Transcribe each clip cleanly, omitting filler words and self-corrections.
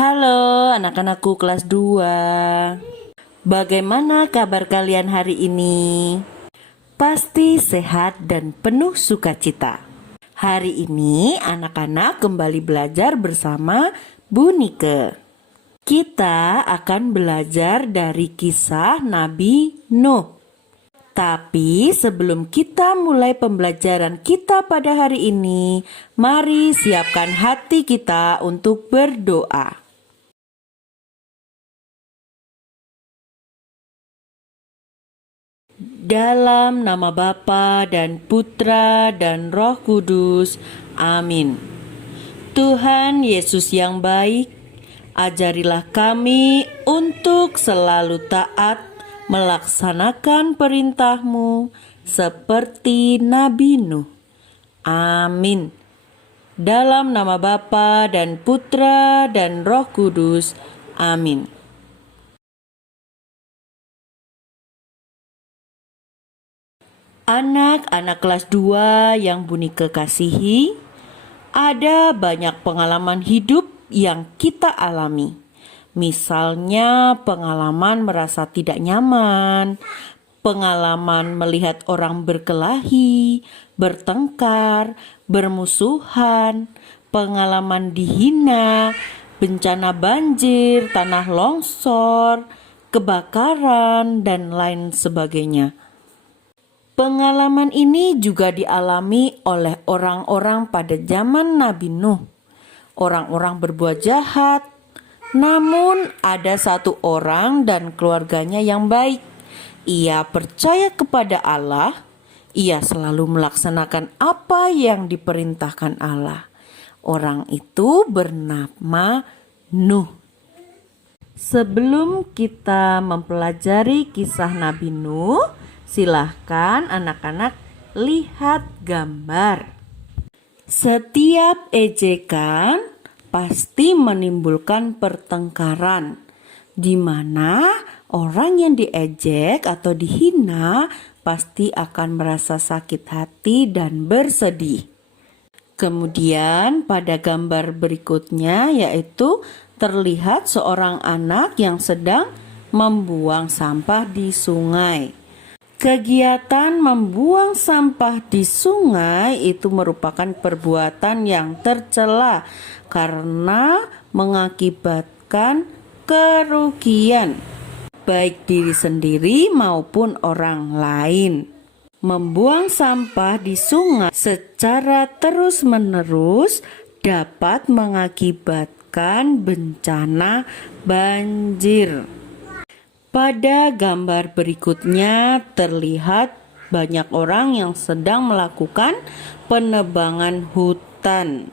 Halo anak-anakku kelas 2. Bagaimana kabar kalian hari ini? Pasti sehat dan penuh sukacita. Hari ini anak-anak kembali belajar bersama Bu Nike. Kita akan belajar dari kisah Nabi Nuh. Tapi sebelum kita mulai pembelajaran kita pada hari ini, mari siapkan hati kita untuk berdoa. Dalam nama Bapa dan Putra dan Roh Kudus, amin. Tuhan Yesus yang baik, ajarilah kami untuk selalu taat melaksanakan perintah-Mu seperti Nabi Nuh. Amin. Dalam nama Bapa dan Putra dan Roh Kudus, amin. Anak-anak kelas 2 yang Bu Nike kasihi, ada banyak pengalaman hidup yang kita alami. Misalnya pengalaman merasa tidak nyaman, pengalaman melihat orang berkelahi, bertengkar, bermusuhan, pengalaman dihina, bencana banjir, tanah longsor, kebakaran, dan lain sebagainya. Pengalaman ini juga dialami oleh orang-orang pada zaman Nabi Nuh. Orang-orang berbuat jahat, namun ada satu orang dan keluarganya yang baik. Ia percaya kepada Allah. Ia selalu melaksanakan apa yang diperintahkan Allah. Orang itu bernama Nuh. Sebelum kita mempelajari kisah Nabi Nuh, silahkan anak-anak lihat gambar. Setiap ejekan pasti menimbulkan pertengkaran, di mana orang yang diejek atau dihina pasti akan merasa sakit hati dan bersedih. Kemudian pada gambar berikutnya yaitu terlihat seorang anak yang sedang membuang sampah di sungai. Kegiatan membuang sampah di sungai itu merupakan perbuatan yang tercela karena mengakibatkan kerugian baik diri sendiri maupun orang lain. Membuang sampah di sungai secara terus-menerus dapat mengakibatkan bencana banjir. Pada gambar berikutnya terlihat banyak orang yang sedang melakukan penebangan hutan.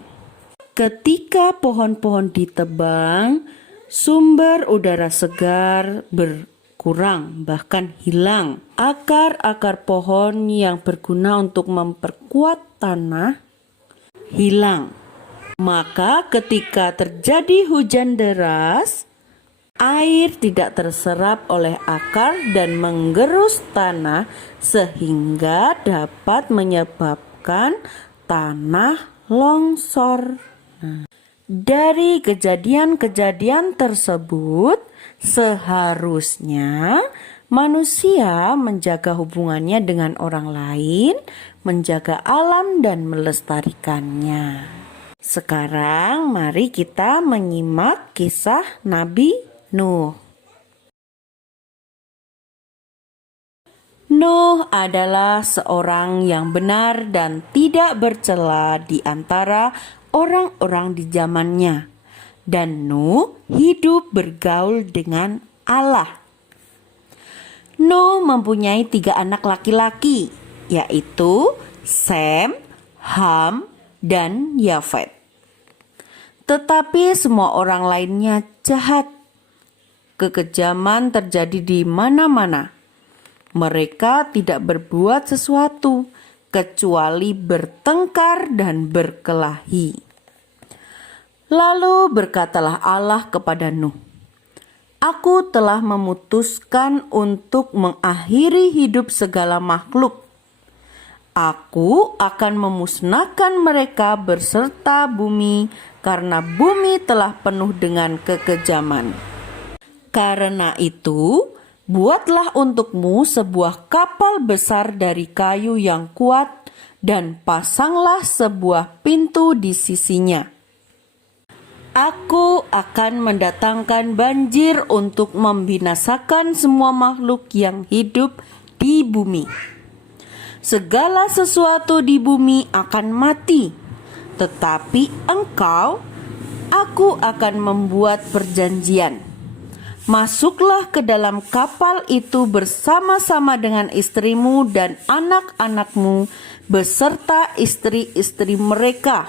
Ketika pohon-pohon ditebang, sumber udara segar berkurang, bahkan hilang. Akar-akar pohon yang berguna untuk memperkuat tanah hilang. Maka ketika terjadi hujan deras, air tidak terserap oleh akar dan menggerus tanah sehingga dapat menyebabkan tanah longsor. Dari kejadian-kejadian tersebut, seharusnya manusia menjaga hubungannya dengan orang lain, menjaga alam dan melestarikannya. Sekarang mari kita menyimak kisah Nabi Nuh. Nuh adalah seorang yang benar dan tidak bercela di antara orang-orang di zamannya. Dan Nuh hidup bergaul dengan Allah. Nuh mempunyai 3 anak laki-laki, yaitu Sem, Ham, dan Yafet. Tetapi semua orang lainnya jahat. Kekejaman terjadi di mana-mana. Mereka tidak berbuat sesuatu kecuali bertengkar dan berkelahi. Lalu berkatalah Allah kepada Nuh, "Aku telah memutuskan untuk mengakhiri hidup segala makhluk. Aku akan memusnahkan mereka berserta bumi, karena bumi telah penuh dengan kekejaman. Karena itu, buatlah untukmu sebuah kapal besar dari kayu yang kuat, dan pasanglah sebuah pintu di sisinya. Aku akan mendatangkan banjir untuk membinasakan semua makhluk yang hidup di bumi. Segala sesuatu di bumi akan mati, tetapi engkau, aku akan membuat perjanjian. Masuklah ke dalam kapal itu bersama-sama dengan istrimu dan anak-anakmu beserta istri-istri mereka.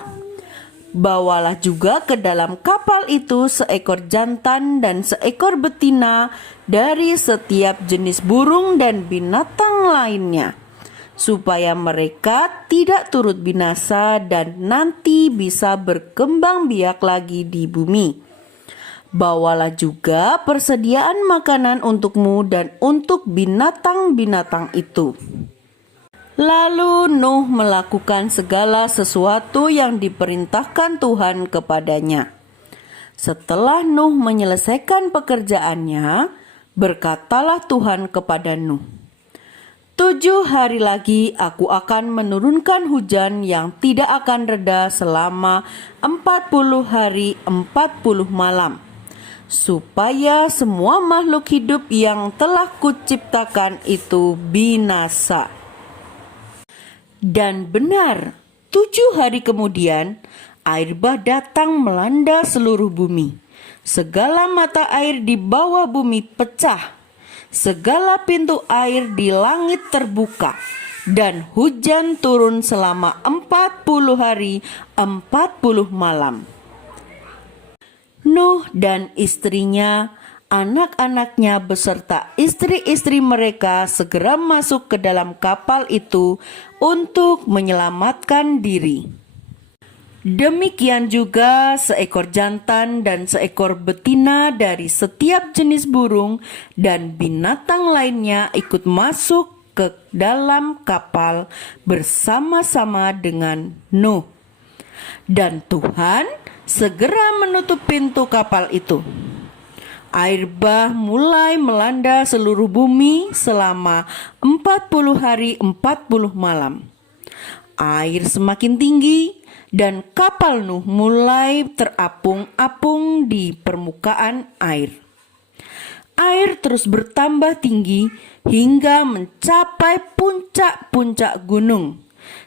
Bawalah juga ke dalam kapal itu seekor jantan dan seekor betina dari setiap jenis burung dan binatang lainnya, supaya mereka tidak turut binasa dan nanti bisa berkembang biak lagi di bumi. Bawalah juga persediaan makanan untukmu dan untuk binatang-binatang itu. Lalu Nuh melakukan segala sesuatu yang diperintahkan Tuhan kepadanya. Setelah Nuh menyelesaikan pekerjaannya, berkatalah Tuhan kepada Nuh, 7 hari lagi aku akan menurunkan hujan yang tidak akan reda selama 40 hari 40 malam, supaya semua makhluk hidup yang telah kuciptakan itu binasa. Dan benar, 7 hari kemudian, air bah datang melanda seluruh bumi. Segala mata air di bawah bumi pecah. Segala pintu air di langit terbuka. Dan hujan turun selama 40 hari 40 malam. Nuh dan istrinya, anak-anaknya beserta istri-istri mereka segera masuk ke dalam kapal itu untuk menyelamatkan diri. Demikian juga seekor jantan dan seekor betina dari setiap jenis burung dan binatang lainnya ikut masuk ke dalam kapal bersama-sama dengan Nuh. Dan Tuhan segera menutup pintu kapal itu. Air bah mulai melanda seluruh bumi selama 40 hari 40 malam. Air semakin tinggi dan kapal Nuh mulai terapung-apung di permukaan air. Air terus bertambah tinggi hingga mencapai puncak-puncak gunung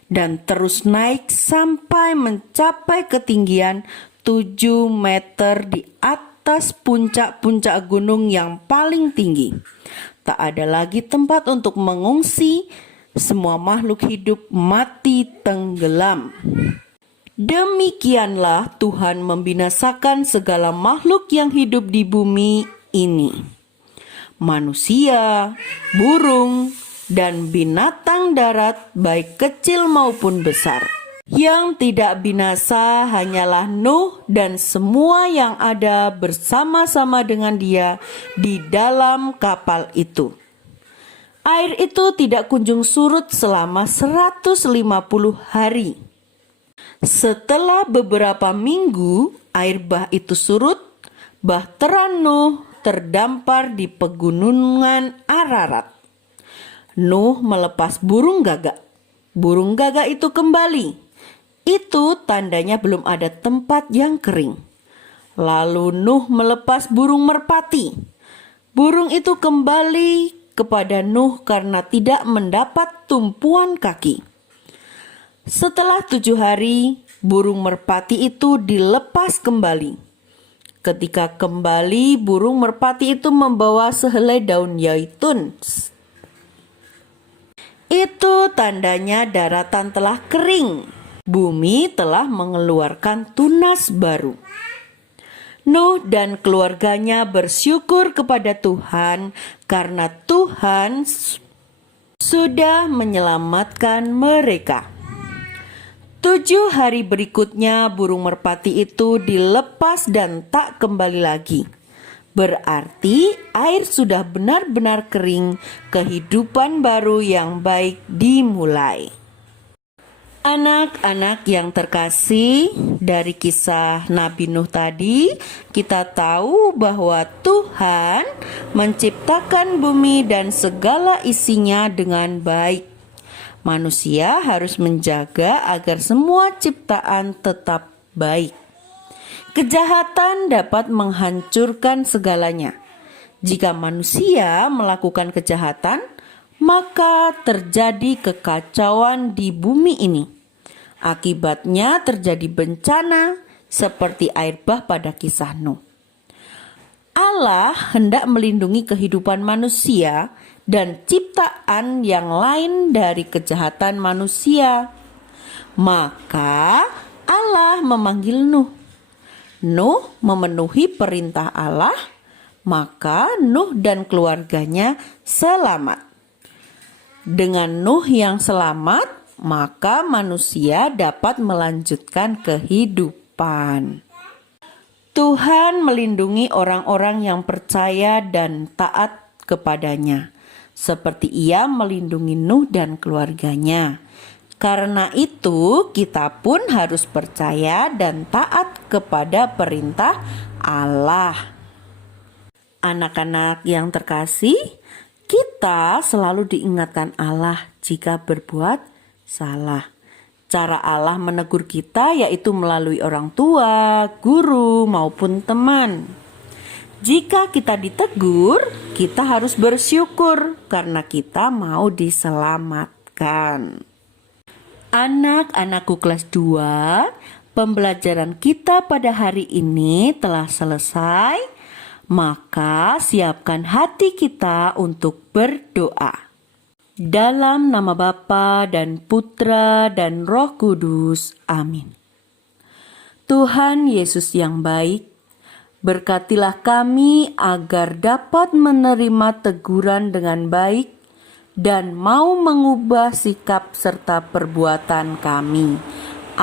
dan terus naik sampai mencapai ketinggian 7 meter di atas puncak-puncak gunung yang paling tinggi. Tak ada lagi tempat untuk mengungsi, semua makhluk hidup mati tenggelam. Demikianlah Tuhan membinasakan segala makhluk yang hidup di bumi ini. Manusia, burung, dan binatang darat baik kecil maupun besar. Yang tidak binasa hanyalah Nuh dan semua yang ada bersama-sama dengan dia di dalam kapal itu. Air itu tidak kunjung surut selama 150 hari. Setelah beberapa minggu air bah itu surut, bahtera Nuh terdampar di pegunungan Ararat. Nuh melepas burung gagak. Burung gagak itu kembali. Itu tandanya belum ada tempat yang kering. Lalu Nuh melepas burung merpati. Burung itu kembali kepada Nuh karena tidak mendapat tumpuan kaki. Setelah 7 hari, burung merpati itu dilepas kembali. Ketika kembali, burung merpati itu membawa sehelai daun zaitun. Itu tandanya daratan telah kering. Bumi telah mengeluarkan tunas baru. Nuh dan keluarganya bersyukur kepada Tuhan karena Tuhan sudah menyelamatkan mereka. 7 hari berikutnya burung merpati itu dilepas dan tak kembali lagi. Berarti air sudah benar-benar kering, kehidupan baru yang baik dimulai. Anak-anak yang terkasih, dari kisah Nabi Nuh tadi, kita tahu bahwa Tuhan menciptakan bumi dan segala isinya dengan baik. Manusia harus menjaga agar semua ciptaan tetap baik. Kejahatan dapat menghancurkan segalanya. Jika manusia melakukan kejahatan, maka terjadi kekacauan di bumi ini. Akibatnya terjadi bencana seperti air bah pada kisah Nuh. Allah hendak melindungi kehidupan manusia dan ciptaan yang lain dari kejahatan manusia. Maka Allah memanggil Nuh. Nuh memenuhi perintah Allah, maka Nuh dan keluarganya selamat. Dengan Nuh yang selamat, maka manusia dapat melanjutkan kehidupan. Tuhan melindungi orang-orang yang percaya dan taat kepadanya, seperti Ia melindungi Nuh dan keluarganya. Karena itu, kita pun harus percaya dan taat kepada perintah Allah. Anak-anak yang terkasih, kita selalu diingatkan Allah jika berbuat salah. Cara Allah menegur kita yaitu melalui orang tua, guru, maupun teman. Jika kita ditegur, kita harus bersyukur karena kita mau diselamatkan. Anak-anakku kelas 2, pembelajaran kita pada hari ini telah selesai. Maka siapkan hati kita untuk berdoa. Dalam nama Bapa dan Putra dan Roh Kudus. Amin. Tuhan Yesus yang baik, berkatilah kami agar dapat menerima teguran dengan baik dan mau mengubah sikap serta perbuatan kami.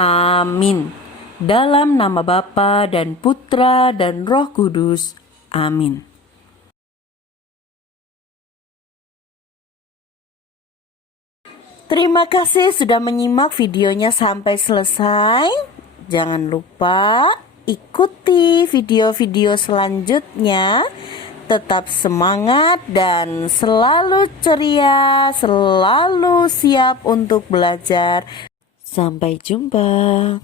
Amin. Dalam nama Bapa dan Putra dan Roh Kudus. Amin. Terima kasih sudah menyimak videonya sampai selesai. Jangan lupa ikuti video-video selanjutnya. Tetap semangat dan selalu ceria, selalu siap untuk belajar. Sampai jumpa.